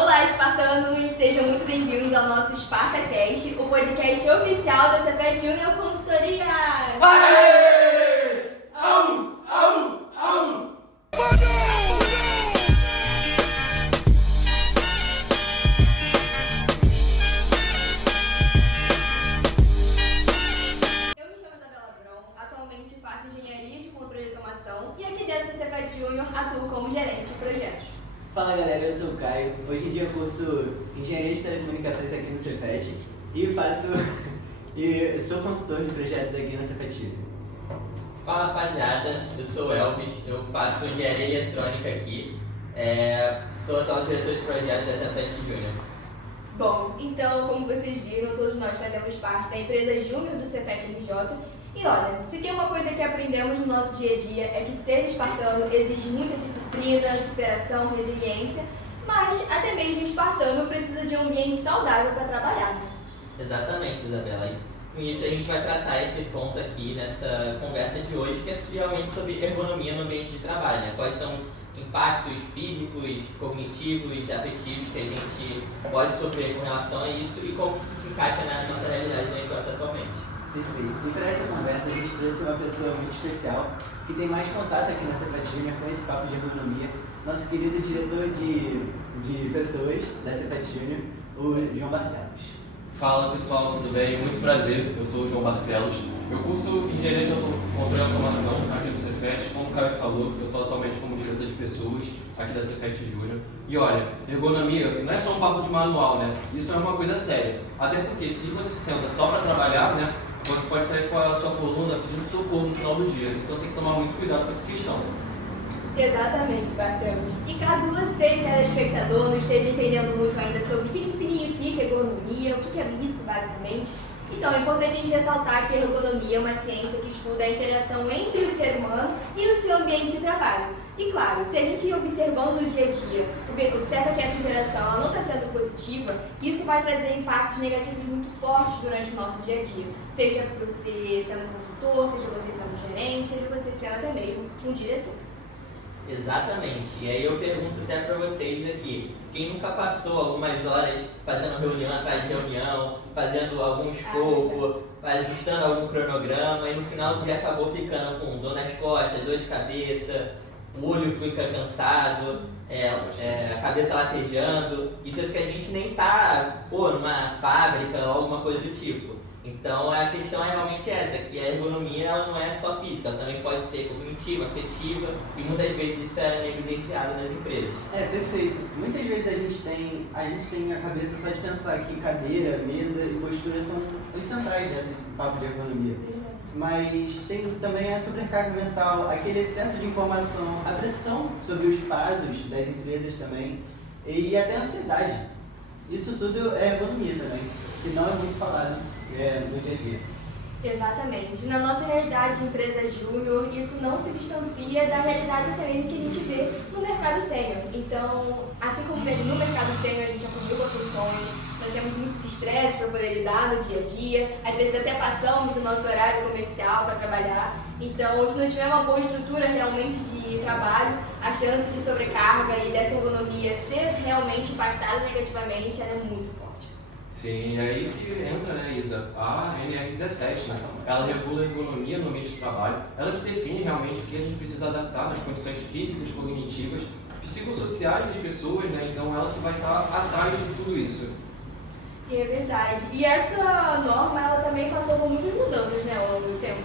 Olá, espartanos! Sejam muito bem-vindos ao nosso SpartaCast, o podcast oficial da Cefet Júnior Consultoria! Aê! Au! Au! Au! Eu me chamo Isabela Bron, atualmente faço engenharia de controle de automação e aqui dentro da Cefet Júnior atuo como gerente de projetos. Fala galera, eu sou o Caio. Hoje em dia eu curso Engenharia de Telecomunicações aqui no Cefet e sou consultor de projetos aqui na Cefet Júnior. Fala rapaziada, eu sou o Elvis, eu faço engenharia eletrônica aqui, sou atual diretor de projetos da Cefet Júnior. Bom, então, como vocês viram, todos nós fazemos parte da empresa Júnior do Cefet RJ. E olha, se tem uma coisa que aprendemos no nosso dia a dia é que ser espartano exige muita disciplina, superação, resiliência, mas até mesmo o espartano precisa de um ambiente saudável para trabalhar. Exatamente, Isabela. E com isso a gente vai tratar esse ponto aqui nessa conversa de hoje, que é realmente sobre ergonomia no ambiente de trabalho, né? Quais são impactos físicos, cognitivos, afetivos que a gente pode sofrer com relação a isso e como isso se encaixa na nossa realidade na enquanto atualmente. Perfeito. E para essa conversa a gente trouxe uma pessoa muito especial que tem mais contato aqui na Cefet Júnior com esse papo de ergonomia, nosso querido diretor de pessoas da Cefet Júnior, o João Barcelos. Fala pessoal, tudo bem? Muito prazer, eu sou o João Barcelos. Eu curso Engenharia de Controle e Automação aqui do Cefet. Como o Caio falou, eu estou atualmente como diretor de pessoas aqui da Cefet Júnior. E olha, ergonomia não é só um papo de manual, né? Isso é uma coisa séria. Até porque se você senta só para trabalhar, né? Você pode sair com a sua coluna pedindo socorro no final do dia. Então tem que tomar muito cuidado com essa questão. Exatamente, Barcelos. E caso você, telespectador, não esteja entendendo muito ainda sobre o que significa ergonomia, o que é isso basicamente, então é importante a gente ressaltar que a ergonomia é uma ciência que estuda a interação entre o ser humano e o seu ambiente de trabalho. E claro, se a gente ir observando no dia a dia, observa que essa interação ela não está sendo positiva, isso vai trazer impactos negativos muito fortes durante o nosso dia a dia. Seja você sendo consultor, seja você sendo gerente, seja você sendo até mesmo um diretor. Exatamente. E aí eu pergunto até para vocês aqui, quem nunca passou algumas horas fazendo reunião atrás de reunião, fazendo algum escopo, ajustando algum cronograma e no final do dia acabou ficando com dor nas costas, dor de cabeça, o olho fica cansado, a cabeça latejando, isso é porque a gente nem tá, numa fábrica ou alguma coisa do tipo. Então a questão é realmente essa, que a ergonomia ela não é só física, ela também pode ser cognitiva, afetiva e muitas vezes isso é negligenciado nas empresas. Perfeito. Muitas vezes a gente tem a cabeça só de pensar que cadeira, mesa e postura são os centrais desse papo de ergonomia. Mas tem também a sobrecarga mental, aquele excesso de informação, a pressão sobre os prazos das empresas também e até a ansiedade. Isso tudo é ergonomia também, que não é muito falado no dia a dia. Exatamente. Na nossa realidade de empresa júnior, isso não se distancia da realidade até mesmo que a gente vê no mercado sênior. Então, assim como no mercado sênior a gente acumula funções, nós temos muitos estresses para poder lidar no dia a dia, às vezes até passamos do nosso horário comercial para trabalhar. Então, se não tiver uma boa estrutura realmente de trabalho, a chance de sobrecarga e dessa ergonomia ser realmente impactada negativamente ela é muito forte. Sim, e aí que entra, né, Isa, a NR17, né? Ela regula a ergonomia no ambiente de trabalho, ela que define realmente o que a gente precisa adaptar nas condições físicas, cognitivas, psicossociais das pessoas, né? Então ela que vai estar atrás de tudo isso. E é verdade. E essa norma, ela também passou por muitas mudanças, né, ao longo do tempo.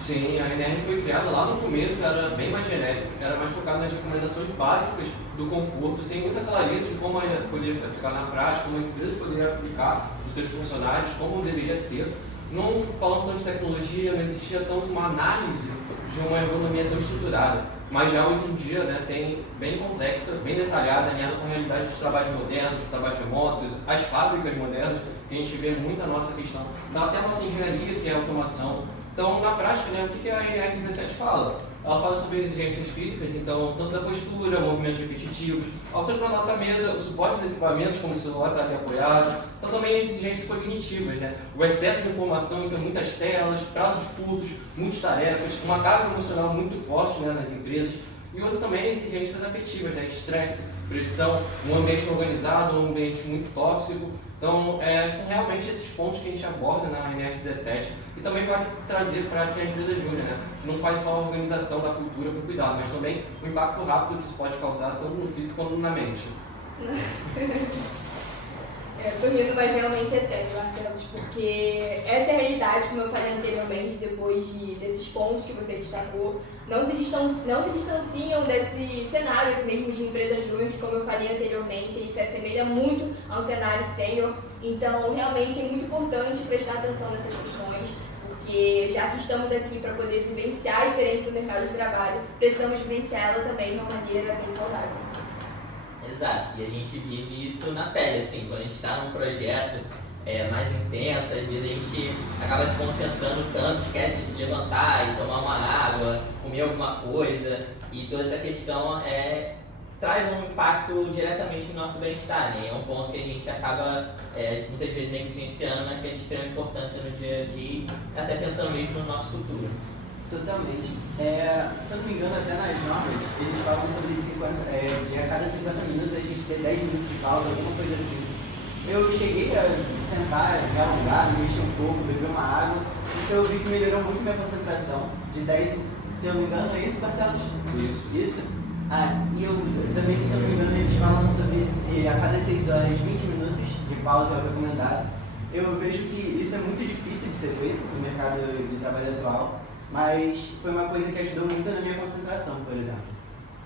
Sim, a NR foi criada lá no começo, era bem mais genérica, era mais focada nas recomendações básicas do conforto, sem muita clareza de como ela poderia se aplicar na prática, como as empresas poderiam aplicar os seus funcionários, como deveria ser. Não falando tanto de tecnologia, não existia tanto uma análise de uma ergonomia tão estruturada, mas já hoje em dia, né, tem bem complexa, bem detalhada, alinhada com a realidade dos trabalhos modernos, dos trabalhos remotos, as fábricas modernas, que a gente vê muito a nossa questão, até a nossa engenharia, que é a automação. Então, na prática, né, o que a NR17 fala? Ela fala sobre exigências físicas, então, tanto da postura, movimentos repetitivos, altura na nossa mesa, o suporte dos equipamentos, como o celular está ali apoiado, então também exigências cognitivas, né? O excesso de informação, então, muitas telas, prazos curtos, muitas tarefas, uma carga emocional muito forte, né, nas empresas. E outro também é exigências afetivas, né? Estresse, pressão, um ambiente organizado, um ambiente muito tóxico. Então, são realmente esses pontos que a gente aborda na NR17 e também vai trazer para a empresa júnior, né? Que não faz só a organização da cultura para o cuidado, mas também o impacto rápido que isso pode causar tanto no físico quanto na mente. Tô rindo, mas realmente é sério, Marcelos, porque essa é a realidade, como eu falei anteriormente, depois desses pontos que você destacou, não se distanciam desse cenário aqui mesmo de empresa júnior, que como eu falei anteriormente, ele se assemelha muito ao cenário sênior, então realmente é muito importante prestar atenção nessas questões, porque já que estamos aqui para poder vivenciar a experiência do mercado de trabalho, precisamos vivenciar ela também de uma maneira bem saudável. Exato, e a gente vive isso na pele, assim, quando a gente está num projeto mais intenso, às vezes a gente acaba se concentrando tanto, esquece de levantar e tomar uma água, comer alguma coisa, e toda essa questão traz um impacto diretamente no nosso bem-estar, né? É um ponto que a gente acaba muitas vezes negligenciando, mas que é de extrema importância no dia a dia, até pensando mesmo no nosso futuro. Totalmente. Se eu não me engano, até nas normas, eles falam sobre de a cada 50 minutos a gente ter 10 minutos de pausa, alguma coisa assim. Eu cheguei a tentar me alongar, me mexer um pouco, beber uma água. Isso eu vi que melhorou muito minha concentração. De 10, se eu não me engano, é isso, Marcelo? Isso? E eu também, se eu não me engano, eles falam sobre a cada 6 horas, 20 minutos de pausa é o recomendado. Eu vejo que isso é muito difícil de ser feito no mercado de trabalho atual. Mas foi uma coisa que ajudou muito na minha concentração, por exemplo.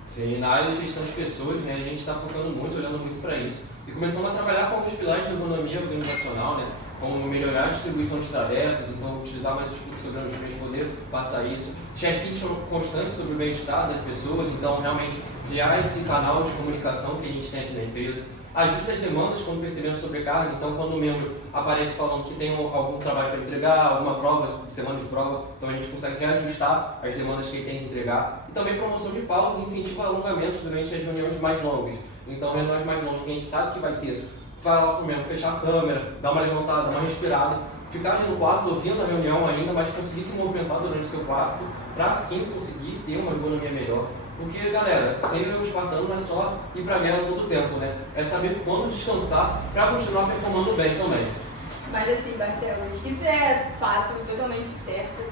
Sim, na área de gestão de pessoas, né, a gente está focando muito, olhando muito para isso. E começamos a trabalhar com alguns pilares de ergonomia organizacional, né, como melhorar a distribuição de tarefas, então utilizar mais os fluxogramas para a gente poder passar isso. Check-ins constantes sobre o bem-estar das pessoas, então realmente criar esse canal de comunicação que a gente tem aqui na empresa. Ajuste das demandas quando percebemos sobrecarga, então quando o membro aparece falando que tem algum trabalho para entregar, alguma prova, semana de prova, então a gente consegue reajustar as demandas que ele tem que entregar. E também promoção de pausas e incentivo a alongamentos durante as reuniões mais longas. Então reuniões mais longas que a gente sabe que vai ter, vai lá para o membro fechar a câmera, dar uma levantada, uma respirada, ficar ali no quarto ouvindo a reunião ainda, mas conseguir se movimentar durante o seu quarto, para assim conseguir ter uma ergonomia melhor. Porque, galera, ser o espartano não é só ir pra guerra todo o tempo, né? É saber quando descansar para continuar performando bem também. Mas assim, Barcelos, isso é fato, totalmente certo.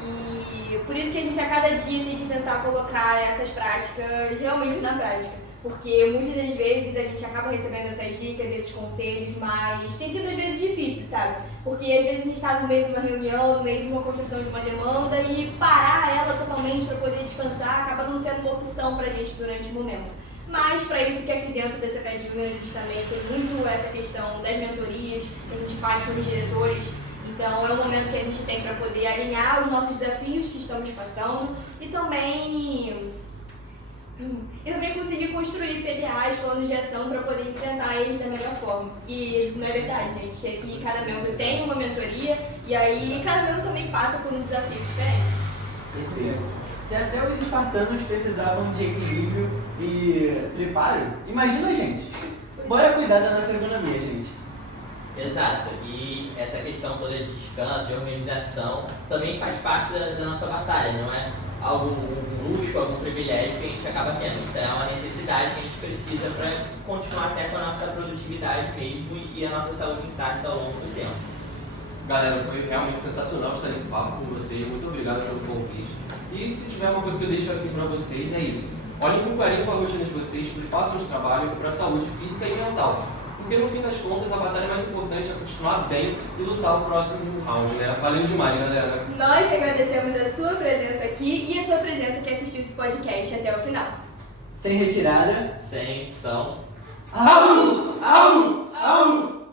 E por isso que a gente a cada dia tem que tentar colocar essas práticas realmente na prática. Porque muitas das vezes a gente acaba recebendo essas dicas, esses conselhos, mas tem sido às vezes difícil, sabe? Porque às vezes a gente está no meio de uma reunião, no meio de uma construção de uma demanda e parar ela totalmente para poder descansar acaba não sendo uma opção para a gente durante o momento. Mas para isso que aqui dentro dessa FED Júnior a gente também tem muito essa questão das mentorias que a gente faz com os diretores. Então é um momento que a gente tem para poder alinhar os nossos desafios que estamos passando e também conseguir construir PDAs, planos de ação para poder enfrentar eles da melhor forma. E não é verdade, gente, que aqui cada membro tem uma mentoria e aí cada membro também passa por um desafio diferente. Perfeito. Se até os espartanos precisavam de equilíbrio e preparo, imagina a gente. Bora cuidar da nossa ergonomia, gente. Exato, e essa questão toda de descanso, de organização, também faz parte da nossa batalha, não é algum luxo, algum privilégio que a gente acaba tendo. Isso é uma necessidade que a gente precisa para continuar até com a nossa produtividade mesmo e a nossa saúde intacta ao longo do tempo. Galera, foi realmente sensacional estar nesse papo com vocês, muito obrigado pelo convite. E se tiver uma coisa que eu deixo aqui para vocês, é isso. Olhem com carinho para a rotina de vocês, para o espaço de trabalho e para a saúde física e mental. Porque no fim das contas, a batalha mais importante é continuar bem e lutar o próximo round, né? Valeu demais, galera! Nós te agradecemos a sua presença aqui e a sua presença que assistiu esse podcast até o final. Sem retirada. Sem edição. Au! Au! Au!